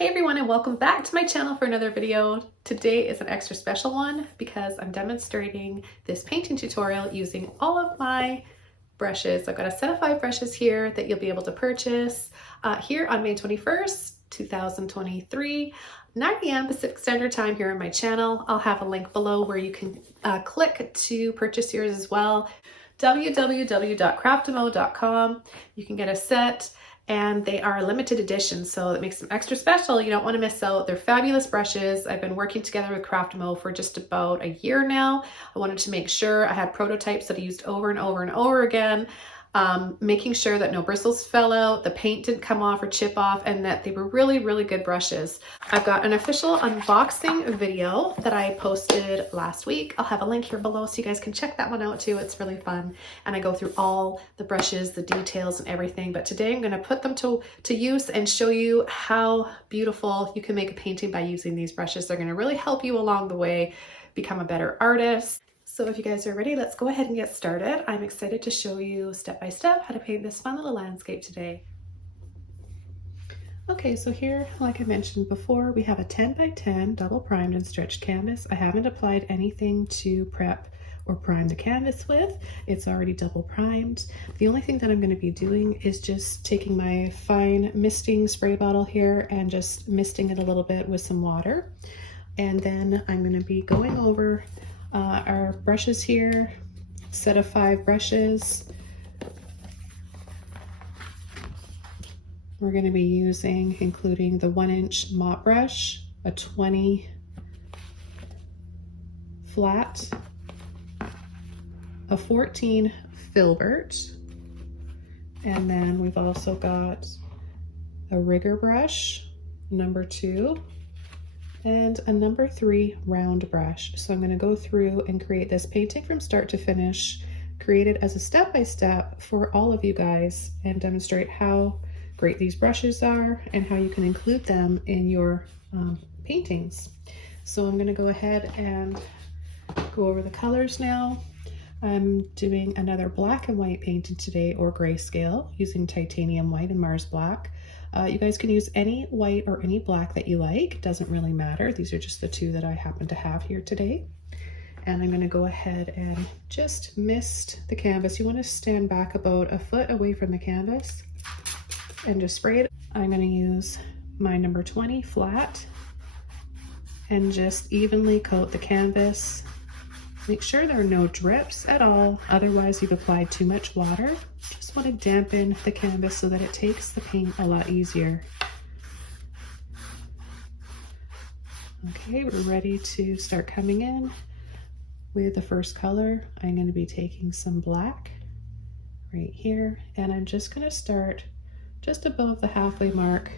Hey everyone, and welcome back to my channel for another video. Today is an extra special one because I'm demonstrating this painting tutorial using all of my brushes. I've got a set of 5 brushes here that you'll be able to purchase here on May 21st, 2023, 9 p.m. Pacific Standard Time here on my channel. I'll have a link below where you can click to purchase yours as well. www.craftamo.com. You can get a set. And they are a limited edition, so it makes them extra special. You don't want to miss out. They're fabulous brushes. I've been working together with Craftamo for just about a year now. I wanted to make sure I had prototypes that I used over and over and over again, making sure that no bristles fell out, the paint didn't come off or chip off, and that they were really, really good brushes. I've got an official unboxing video that I posted last week. I'll have a link here below so you guys can check that one out too. It's really fun. And I go through all the brushes, the details and everything. But today I'm going to put them to use and show you how beautiful you can make a painting by using these brushes. They're going to really help you along the way become a better artist. So if you guys are ready, let's go ahead and get started. I'm excited to show you step by step how to paint this fun little landscape today. Okay, so here, like I mentioned before, we have a 10 by 10 double primed and stretched canvas. I haven't applied anything to prep or prime the canvas with. It's already double primed. The only thing that I'm going to be doing is just taking my fine misting spray bottle here and just misting it a little bit with some water. And then I'm going to be going over our brushes here, set of 5 brushes. We're going to be using, including the 1-inch mop brush, a 20 flat, a 14 filbert, and then we've also got a rigger brush, number 2, and a number 3 round brush. So I'm going to go through and create this painting from start to finish, create it as a step-by-step for all of you guys, and demonstrate how great these brushes are and how you can include them in your paintings. So I'm going to go ahead and go over the colors now. I'm doing another black and white painting today, or grayscale, using titanium white and Mars black. You guys can use any white or any black that you like. Doesn't really matter. These are just the 2 that I happen to have here today. And I'm going to go ahead and just mist the canvas. You want to stand back about a foot away from the canvas and just spray it. I'm going to use my number 20 flat and just evenly coat the canvas. Make sure there are no drips at all, otherwise you've applied too much water. Just want to dampen the canvas so that it takes the paint a lot easier. Okay, we're ready to start coming in with the first color. I'm going to be taking some black right here, and I'm just going to start just above the halfway mark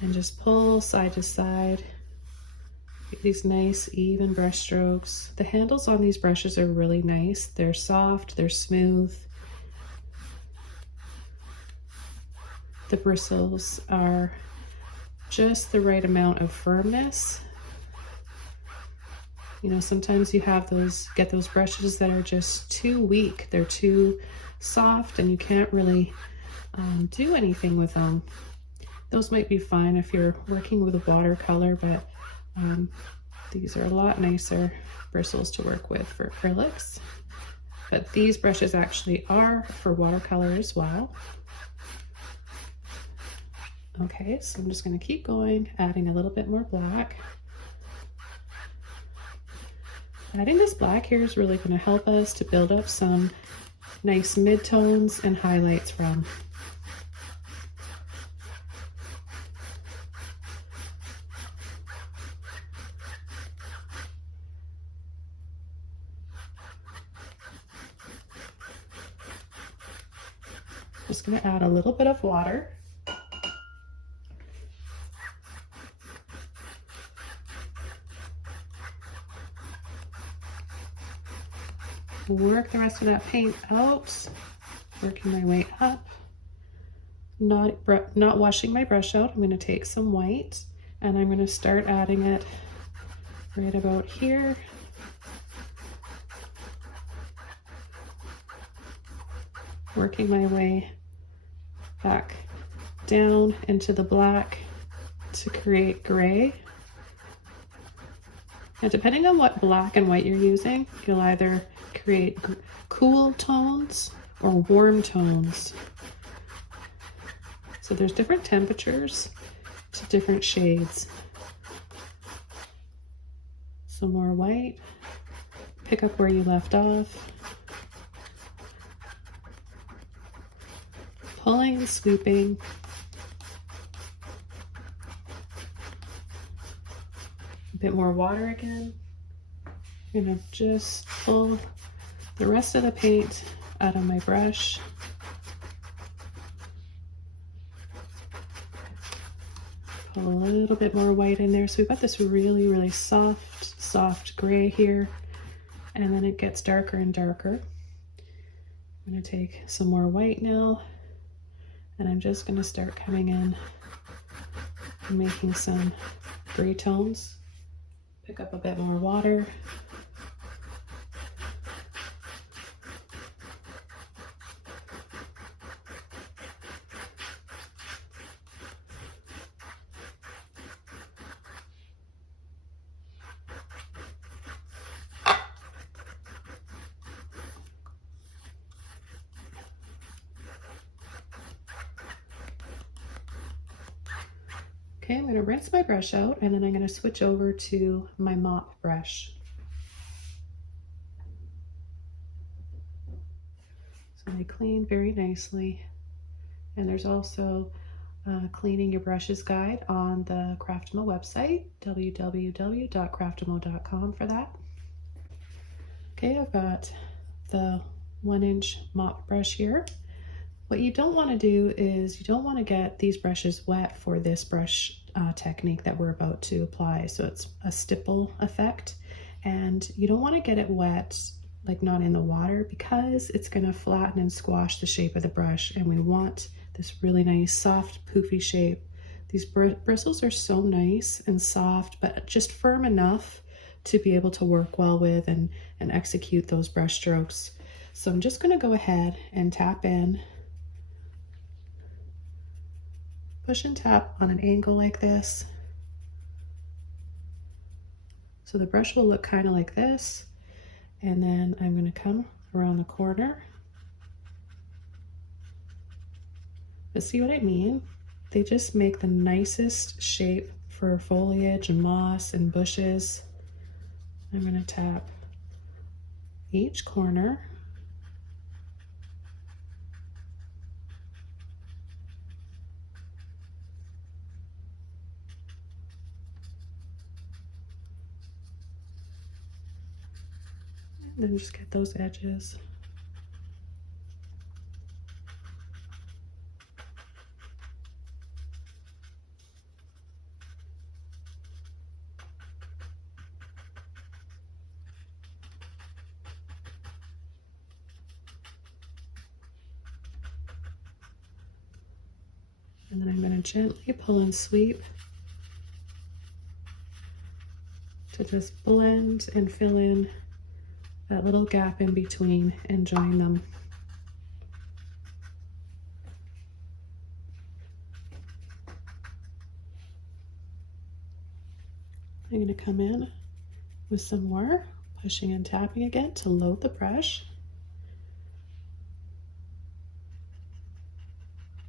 and just pull side to side. Get these nice even brush strokes. The handles on these brushes are really nice. They're soft, they're smooth. The bristles are just the right amount of firmness. You know, sometimes you have get those brushes that are just too weak. They're too soft and you can't really do anything with them. Those might be fine if you're working with a watercolor, but these are a lot nicer bristles to work with for acrylics. But these brushes actually are for watercolor as well. Okay, so I'm just going to keep going, adding a little bit more black. Adding this black here is really going to help us to build up some nice midtones and highlights from. Just going to add a little bit of water. Work the rest of that paint out, working my way up. Not washing my brush out. I'm going to take some white and I'm going to start adding it right about here. Working my way back down into the black to create gray. And depending on what black and white you're using, you'll either create cool tones or warm tones. So there's different temperatures to different shades. Some more white, pick up where you left off. Pulling and scooping. A bit more water again. I'm gonna just pull the rest of the paint out of my brush. Pull a little bit more white in there. So we've got this really, really soft gray here, and then it gets darker and darker. I'm gonna take some more white now, and I'm just gonna start coming in and making some gray tones. Pick up a bit more water. Okay, I'm going to rinse my brush out, and then I'm going to switch over to my mop brush. So they clean very nicely. And there's also a cleaning your brushes guide on the Craftamo website, www.craftamo.com for that. Okay, I've got the 1-inch mop brush here. What you don't want to do is you don't want to get these brushes wet for this brush technique that we're about to apply. So it's a stipple effect, and you don't want to get it wet, like not in the water, because it's going to flatten and squash the shape of the brush, and we want this really nice soft poofy shape. These bristles are so nice and soft, but just firm enough to be able to work well with and execute those brush strokes. So I'm just going to go ahead and tap in. Push and tap on an angle like this. So the brush will look kind of like this. And then I'm going to come around the corner. But see what I mean? They just make the nicest shape for foliage and moss and bushes. I'm going to tap each corner. And then just get those edges. And then I'm going to gently pull and sweep to just blend and fill in that little gap in between and join them. I'm going to come in with some more pushing and tapping again to load the brush.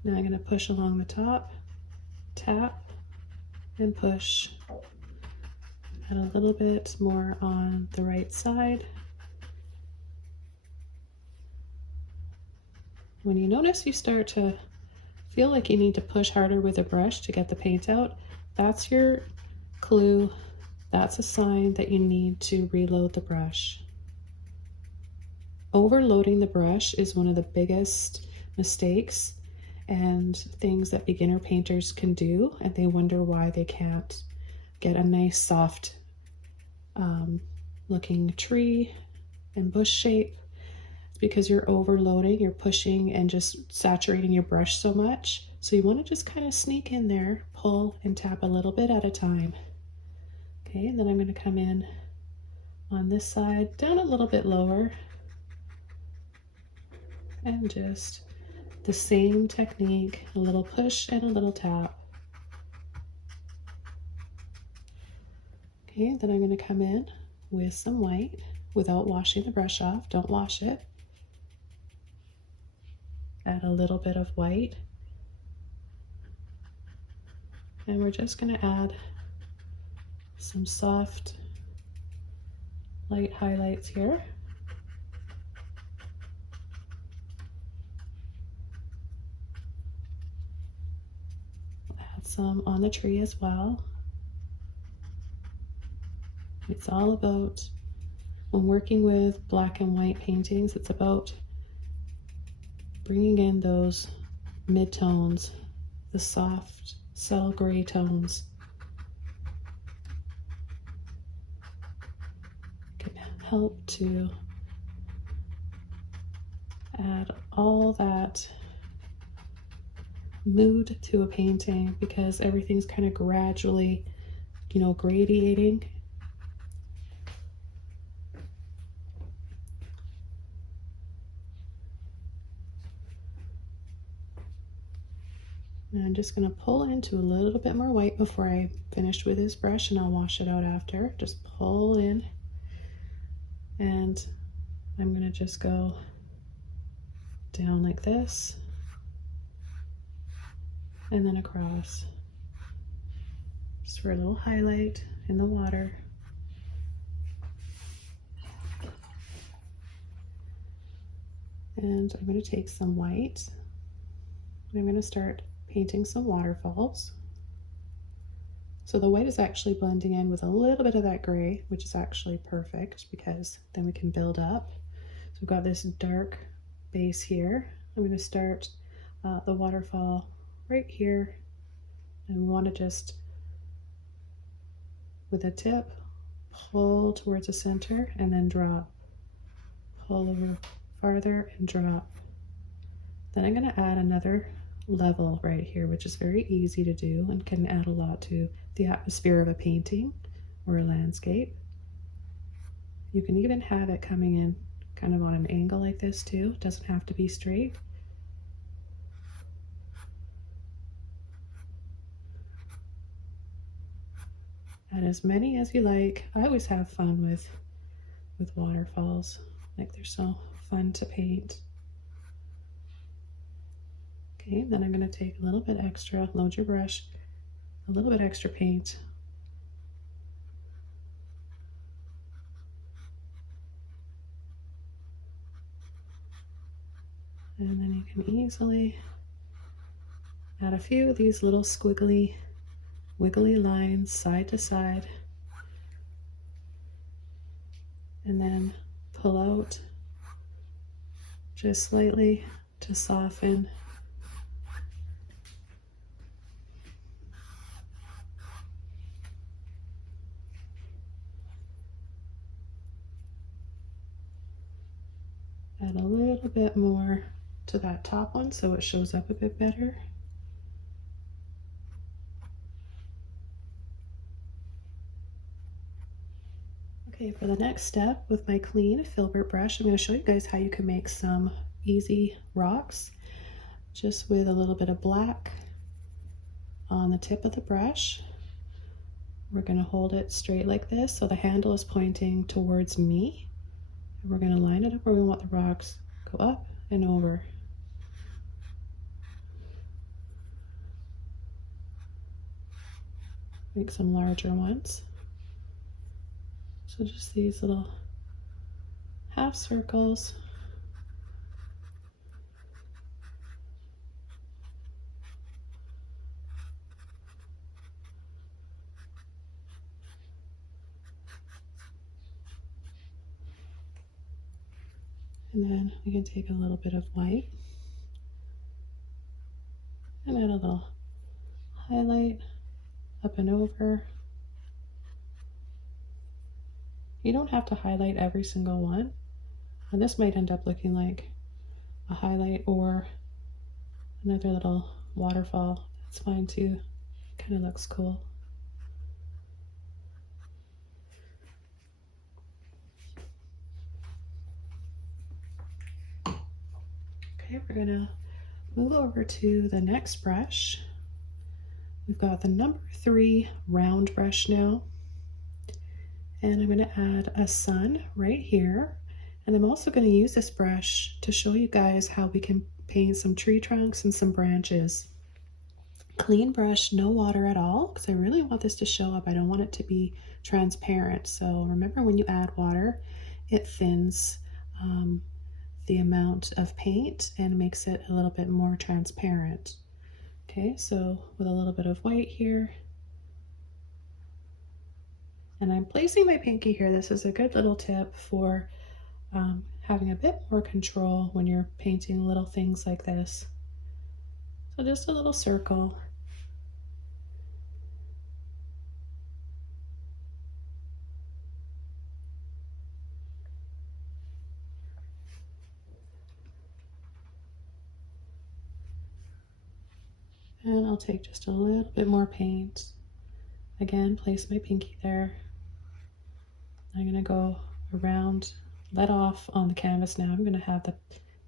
Now I'm going to push along the top, tap, and push. Add a little bit more on the right side. When you notice you start to feel like you need to push harder with a brush to get the paint out, that's your clue. That's a sign that you need to reload the brush. Overloading the brush is one of the biggest mistakes and things that beginner painters can do, and they wonder why they can't get a nice soft looking tree and bush shape. It's because you're overloading, you're pushing and just saturating your brush so much. So you want to just kind of sneak in there, pull and tap a little bit at a time. Okay, and then I'm going to come in on this side, down a little bit lower, and just the same technique, a little push and a little tap. Okay, then I'm going to come in with some white without washing the brush off. Don't wash it. Add a little bit of white. And we're just going to add some soft light highlights here. Add some on the tree as well. It's all about, when working with black and white paintings, it's about bringing in those mid-tones, the soft, subtle gray tones. Can help to add all that mood to a painting, because everything's kind of gradually, gradiating. And I'm just going to pull into a little bit more white before I finish with this brush, and I'll wash it out after. Just pull in, and I'm going to just go down like this, and then across, just for a little highlight in the water. And I'm going to take some white, and I'm going to start painting some waterfalls. So the white is actually blending in with a little bit of that gray, which is actually perfect, because then we can build up. So we've got this dark base here. I'm going to start the waterfall right here, and we want to just, with a tip, pull towards the center and then drop. Pull over farther and drop. Then I'm going to add another level right here, which is very easy to do and can add a lot to the atmosphere of a painting or a landscape. You can even have it coming in kind of on an angle like this too. It doesn't have to be straight. Add as many as you like. I always have fun with waterfalls. Like, they're so fun to paint. Okay, then I'm going to take a little bit extra, load your brush, a little bit extra paint. And then you can easily add a few of these little squiggly, wiggly lines side to side. And then pull out just slightly to soften. Add a little bit more to that top one so it shows up a bit better. Okay, for the next step, with my clean filbert brush, I'm going to show you guys how you can make some easy rocks just with a little bit of black on the tip of the brush. We're going to hold it straight like this so the handle is pointing towards me. We're going to line it up where we want the rocks go up and over. Make some larger ones. So just these little half circles. And then we can take a little bit of white and add a little highlight up and over. You don't have to highlight every single one. And this might end up looking like a highlight or another little waterfall. That's fine too. Kind of looks cool. Okay, we're gonna Move over to the next brush. We've got the number 3 round brush now. And I'm going to add a sun right here. And I'm also going to use this brush to show you guys how we can paint some tree trunks and some branches. Clean brush, no water at all, because I really want this to show up. I don't want it to be transparent. So remember, when you add water, it thins the amount of paint and makes it a little bit more transparent. Okay, so with a little bit of white here. And I'm placing my pinky here. This is a good little tip for having a bit more control when you're painting little things like this. So just a little circle. And I'll take just a little bit more paint. Again, place my pinky there. I'm going to go around, let off on the canvas now. I'm going to have the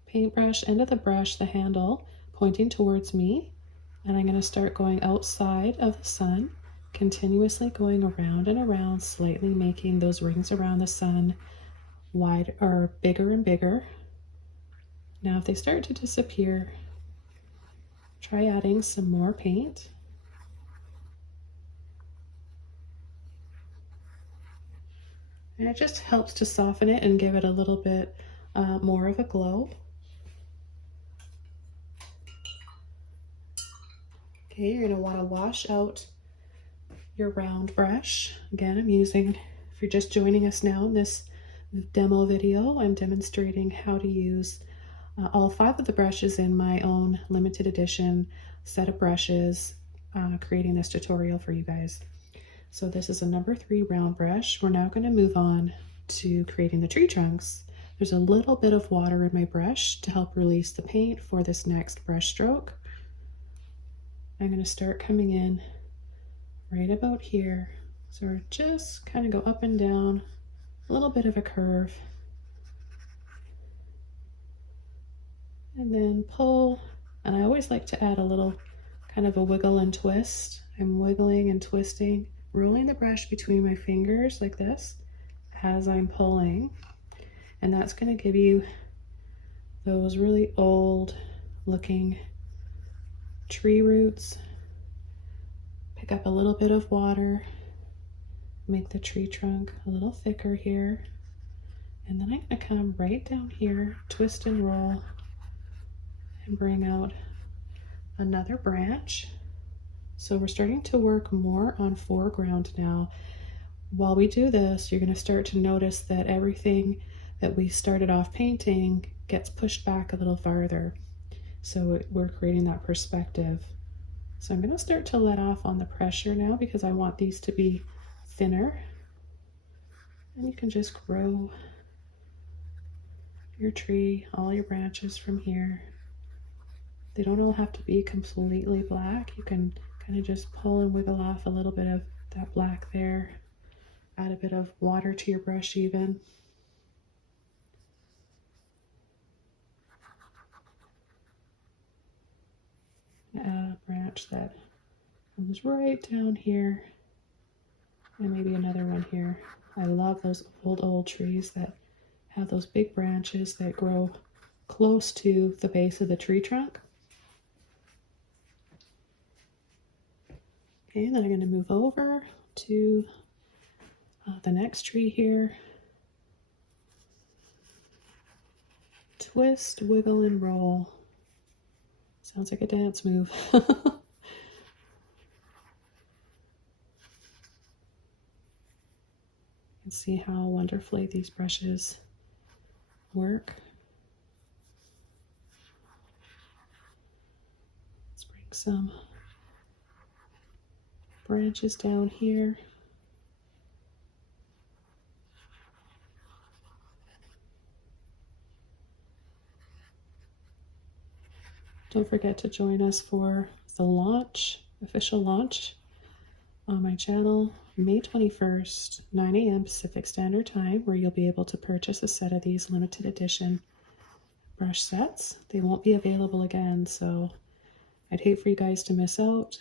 paintbrush, end of the brush, the handle pointing towards me. And I'm going to start going outside of the sun, continuously going around and around, slightly making those rings around the sun wide or bigger and bigger. Now, if they start to disappear, try adding some more paint. And it just helps to soften it and give it a little bit more of a glow. Okay, you're going to want to wash out your round brush. Again, I'm using, if you're just joining us now in this demo video, I'm demonstrating how to use all 5 of the brushes in my own limited edition set of brushes, creating this tutorial for you guys. So this is a number 3 round brush. We're now going to move on to creating the tree trunks. There's a little bit of water in my brush to help release the paint for this next brush stroke. I'm going to start coming in right about here. So we're just kind of go up and down, a little bit of a curve. And then pull, and I always like to add a little kind of a wiggle and twist. I'm wiggling and twisting, rolling the brush between my fingers like this as I'm pulling. And that's going to give you those really old looking tree roots. Pick up a little bit of water, make the tree trunk a little thicker here. And then I'm going to come right down here, twist and roll, and bring out another branch. So we're starting to work more on foreground now. While we do this, you're going to start to notice that everything that we started off painting gets pushed back a little farther. So we're creating that perspective. So I'm going to start to let off on the pressure now because I want these to be thinner. And you can just grow your tree, all your branches from here. They don't all have to be completely black. You can kind of just pull and wiggle off a little bit of that black there. Add a bit of water to your brush even. Add a branch that comes right down here. And maybe another one here. I love those old trees that have those big branches that grow close to the base of the tree trunk. Okay, then I'm going to move over to the next tree here. Twist, wiggle, and roll. Sounds like a dance move. You can see how wonderfully these brushes work. Let's bring some branches down here. Don't forget to join us for the launch, official launch on my channel, May 21st, 9 a.m. Pacific Standard Time, where you'll be able to purchase a set of these limited edition brush sets. They won't be available again, so I'd hate for you guys to miss out.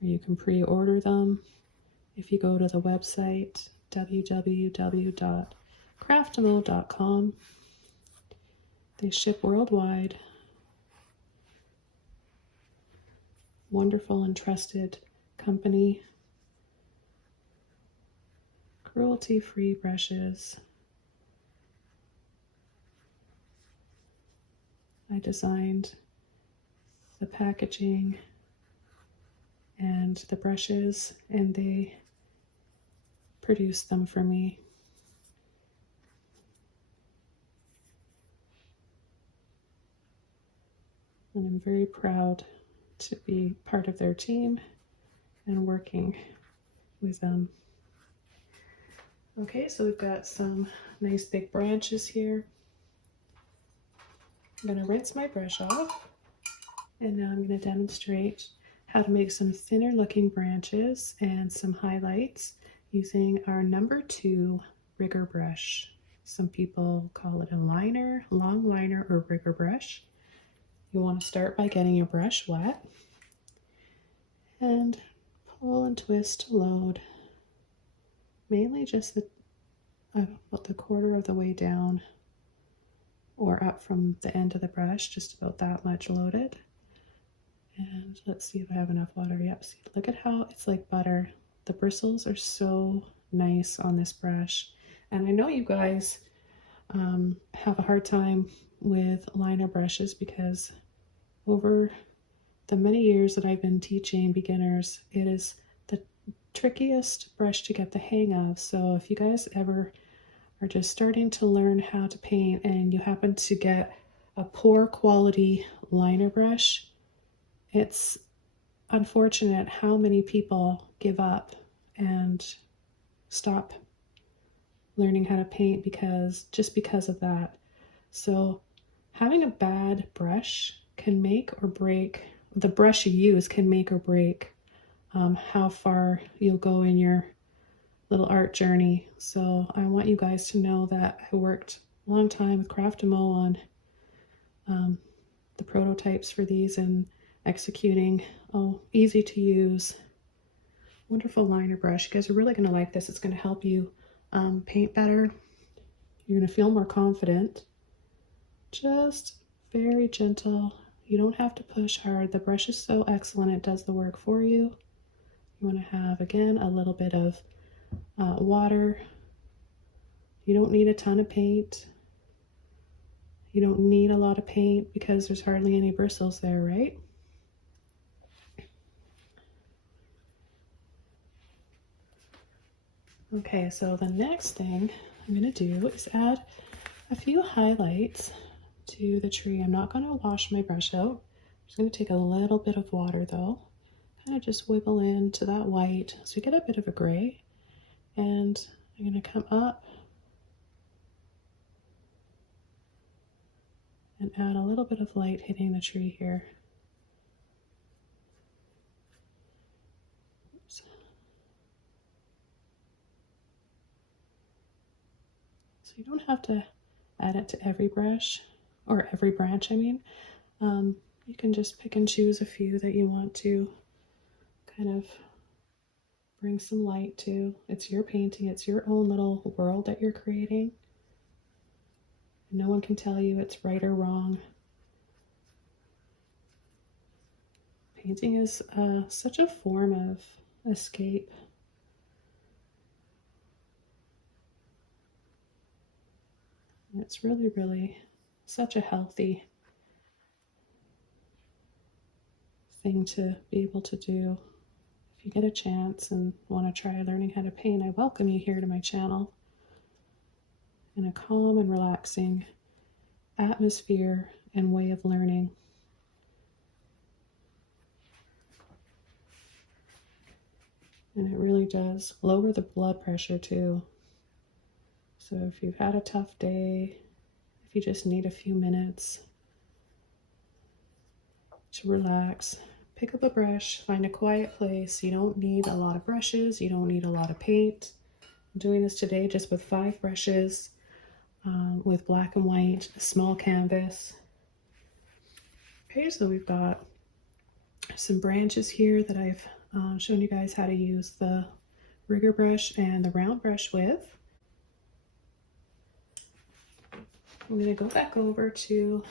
You can pre-order them if you go to the website www.craftamo.com. They ship worldwide. Wonderful and trusted company. Cruelty-free brushes. I designed the packaging and the brushes, and they produced them for me. And I'm very proud to be part of their team and working with them. Okay, so we've got some nice big branches here. I'm going to rinse my brush off, and now I'm going to demonstrate how to make some thinner looking branches and some highlights using our number 2 rigger brush. Some people call it a liner, long liner, or rigger brush. You want to start by getting your brush wet and pull and twist to load. Mainly just about the quarter of the way down or up from the end of the brush, just about that much loaded. And let's see if I have enough water. Yep, see, look at how it's like butter. The bristles are so nice on this brush. And I know you guys have a hard time with liner brushes because over the many years that I've been teaching beginners, it is the trickiest brush to get the hang of. So if you guys ever are just starting to learn how to paint and you happen to get a poor quality liner brush, it's unfortunate how many people give up and stop learning how to paint because of that. So having a bad brush can make or break, the brush you use can make or break how far you'll go in your little art journey. So I want you guys to know that I worked a long time with Craftamo on the prototypes for these and executing easy to use, wonderful liner brush. You guys are really going to like this. It's going to help you paint better. You're going to feel more confident. Just very gentle. You don't have to push hard. The brush is so excellent. It does the work for you. You want to have, again, a little bit of water. You don't need a ton of paint. You don't need a lot of paint because there's hardly any bristles there, right? Okay, so the next thing I'm going to do is add a few highlights to the tree. I'm not going to wash my brush out. I'm just going to take a little bit of water though, kind of just wiggle into that white so you get a bit of a gray. And I'm going to come up and add a little bit of light hitting the tree here. Oops. So you don't have to add it to every brush, or every branch, I mean. You can just pick and choose a few that you want to kind of bring some light to. It's your painting, it's your own little world that you're creating. No one can tell you it's right or wrong. Painting is such a form of escape. It's really, really such a healthy thing to be able to do. If you get a chance and want to try learning how to paint, I welcome you here to my channel in a calm and relaxing atmosphere and way of learning. And it really does lower the blood pressure too. So if you've had a tough day, if you just need a few minutes to relax, pick up a brush, find a quiet place. You don't need a lot of brushes. You don't need a lot of paint. I'm doing this today just with 5 brushes. with black and white, small canvas. Okay, so we've got some branches here that I've shown you guys how to use the rigger brush and the round brush with. I'm going to go back over to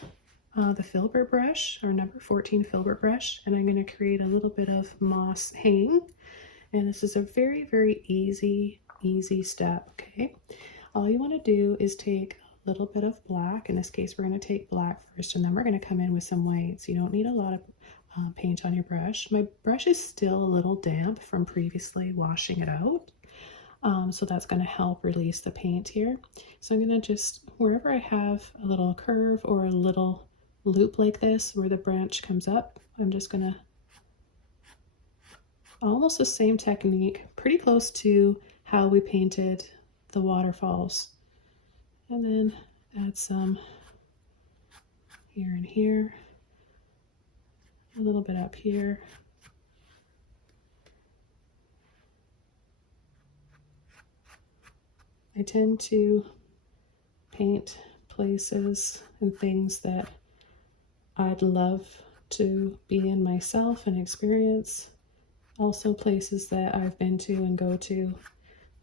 the filbert brush, our number 14 filbert brush, and I'm going to create a little bit of moss hanging. And this is a very, very easy step, okay? All you want to do is take a little bit of black. In this case, we're going to take black first, and then we're going to come in with some whites. You don't need a lot of paint on your brush. My brush is still a little damp from previously washing it out. So that's going to help release the paint here. So I'm going to just, wherever I have a little curve or a little loop like this where the branch comes up, I'm just going to, almost the same technique, pretty close to how we painted the waterfalls. And then add some here and here, a little bit up here. I tend to paint places and things that I'd love to be in myself and experience. Also places that I've been to and go to.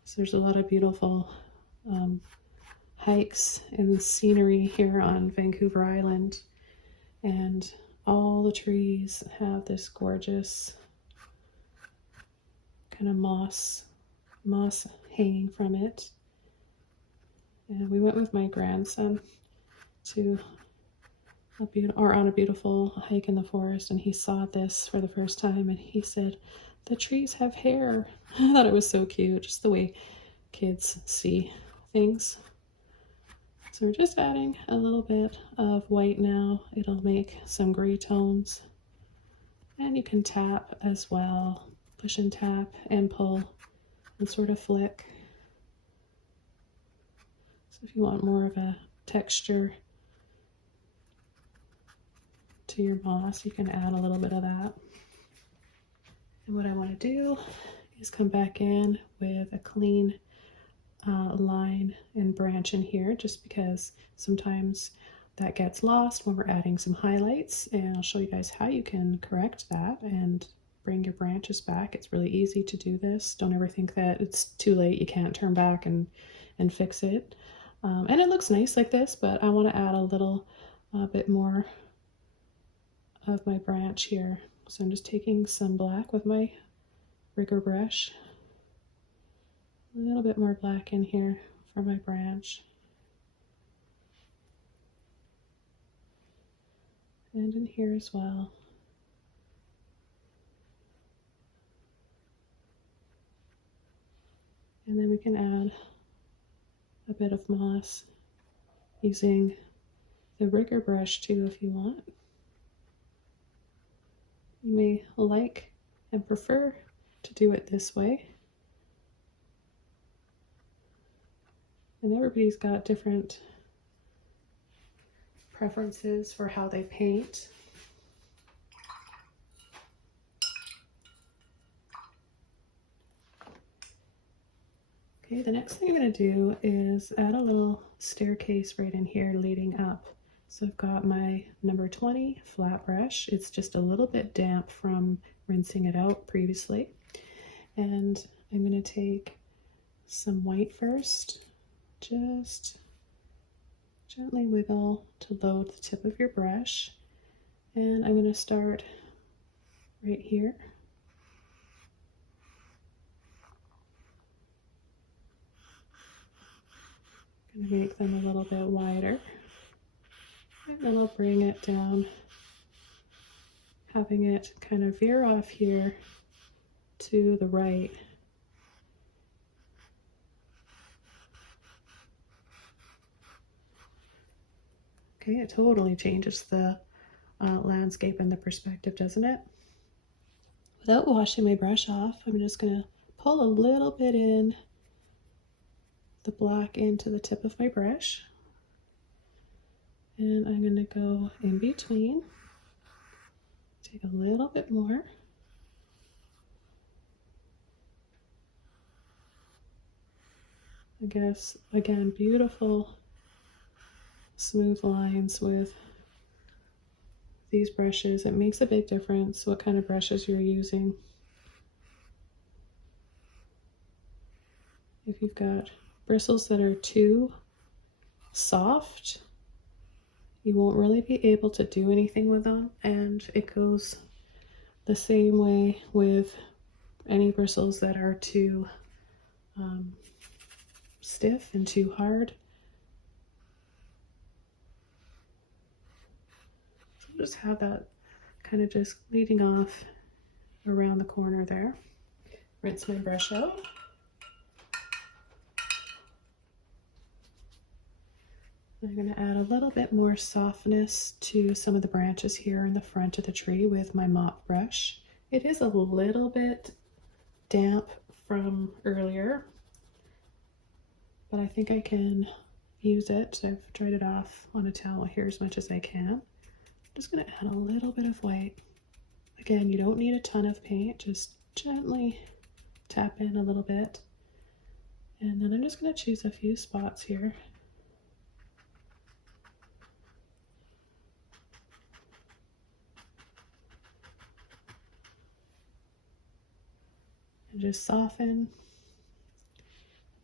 So there's a lot of beautiful hikes and scenery here on Vancouver Island. And all the trees have this gorgeous kind of moss hanging from it. And we went with my grandson to on a beautiful hike in the forest, and he saw this for the first time, and he said, "The trees have hair." I thought it was so cute, just the way kids see things. So we're just adding a little bit of white now. It'll make some gray tones. And you can tap as well, push and tap and pull and sort of flick. So if you want more of a texture to your moss, you can add a little bit of that. And what I want to do is come back in with a clean line and branch in here, just because sometimes that gets lost when we're adding some highlights, and I'll show you guys how you can correct that and bring your branches back. It's really easy to do this. Don't ever think that it's too late, you can't turn back and fix it. And it looks nice like this, but I want to add a little bit more of my branch here. So I'm just taking some black with my rigger brush, a little bit more black in here for my branch, and in here as well. And then we can add a bit of moss using the rigger brush too if you want. You may like and prefer to do it this way. And everybody's got different preferences for how they paint. Okay, the next thing I'm going to do is add a little staircase right in here leading up. So I've got my number 20 flat brush. It's just a little bit damp from rinsing it out previously. And I'm going to take some white first. Just gently wiggle to load the tip of your brush. And I'm going to start right here. I'm going to make them a little bit wider. And then I'll bring it down, having it kind of veer off here to the right. Okay, it totally changes the landscape and the perspective, doesn't it? Without washing my brush off, I'm just going to pull a little bit in the black into the tip of my brush. And I'm going to go in between, take a little bit more. I guess, again, beautiful smooth lines with these brushes. It makes a big difference what kind of brushes you're using. If you've got bristles that are too soft, you won't really be able to do anything with them, and it goes the same way with any bristles that are too stiff and too hard. So just have that kind of just leading off around the corner there. Rinse my brush out. I'm going to add a little bit more softness to some of the branches here in the front of the tree with my mop brush. It is a little bit damp from earlier, but I think I can use it. I've dried it off on a towel here as much as I can. I'm just going to add a little bit of white. Again, you don't need a ton of paint, just gently tap in a little bit. And then I'm just going to choose a few spots here. And just soften.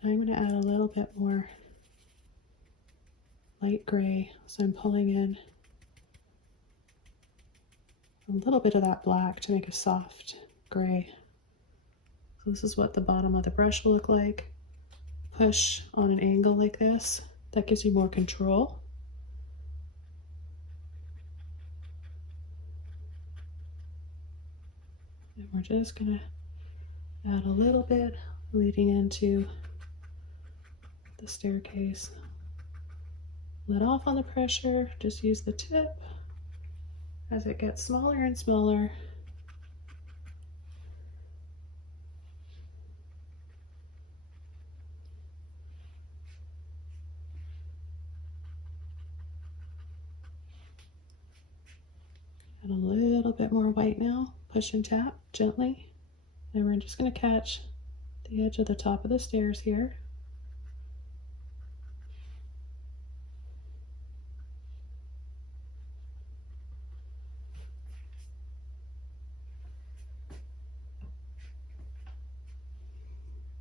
I'm going to add a little bit more light gray, so I'm pulling in a little bit of that black to make a soft gray. So this is what the bottom of the brush will look like. Push on an angle like this, that gives you more control. And we're just going to add a little bit leading into the staircase. Let off on the pressure, just use the tip as it gets smaller and smaller. Add a little bit more white now, push and tap gently. And we're just going to catch the edge of the top of the stairs here.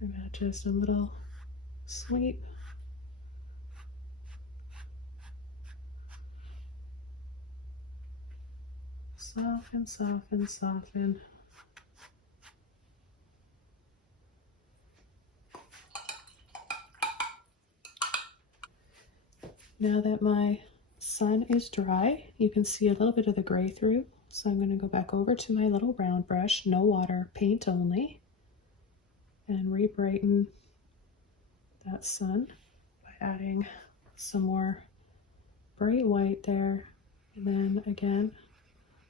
I'm going to just a little sweep. Soften, soften, soften. Now that my sun is dry, you can see a little bit of the gray through. So I'm going to go back over to my little round brush, no water, paint only, and re-brighten that sun by adding some more bright white there. And then again,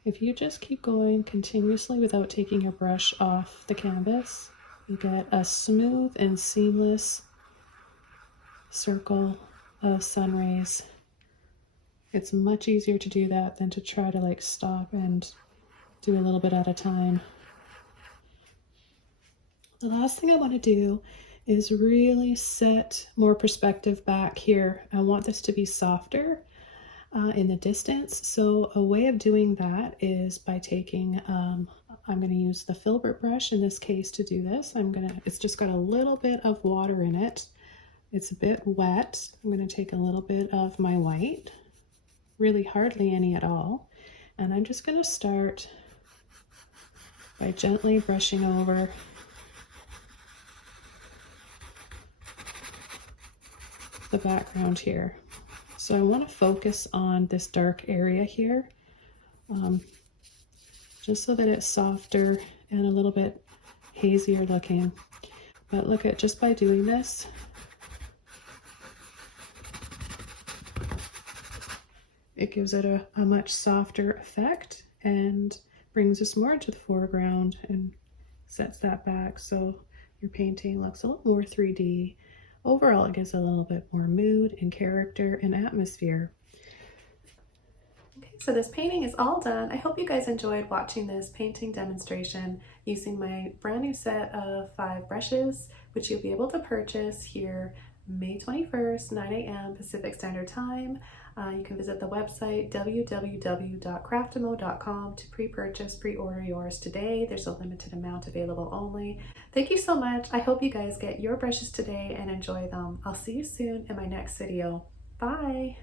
if you just keep going continuously without taking your brush off the canvas, you get a smooth and seamless circle of sun rays. It's much easier to do that than to try to like stop and do a little bit at a time. The last thing I want to do is really set more perspective back here. I want this to be softer in the distance. So a way of doing that is by taking, I'm going to use the filbert brush in this case to do this. It's just got a little bit of water in it. It's a bit wet. I'm going to take a little bit of my white, really hardly any at all. And I'm just going to start by gently brushing over the background here. So I want to focus on this dark area here, just so that it's softer and a little bit hazier looking. But look at, just by doing this, it gives it a much softer effect and brings us more into the foreground and sets that back so your painting looks a little more 3D. Overall, it gives a little bit more mood and character and atmosphere. Okay, so this painting is all done. I hope you guys enjoyed watching this painting demonstration using my brand new set of 5 brushes, which you'll be able to purchase here May 21st, 9 a.m. Pacific Standard Time. You can visit the website www.craftamo.com to pre-order yours today. There's a limited amount available only. Thank you so much. I hope you guys get your brushes today and enjoy them. I'll see you soon in my next video. Bye.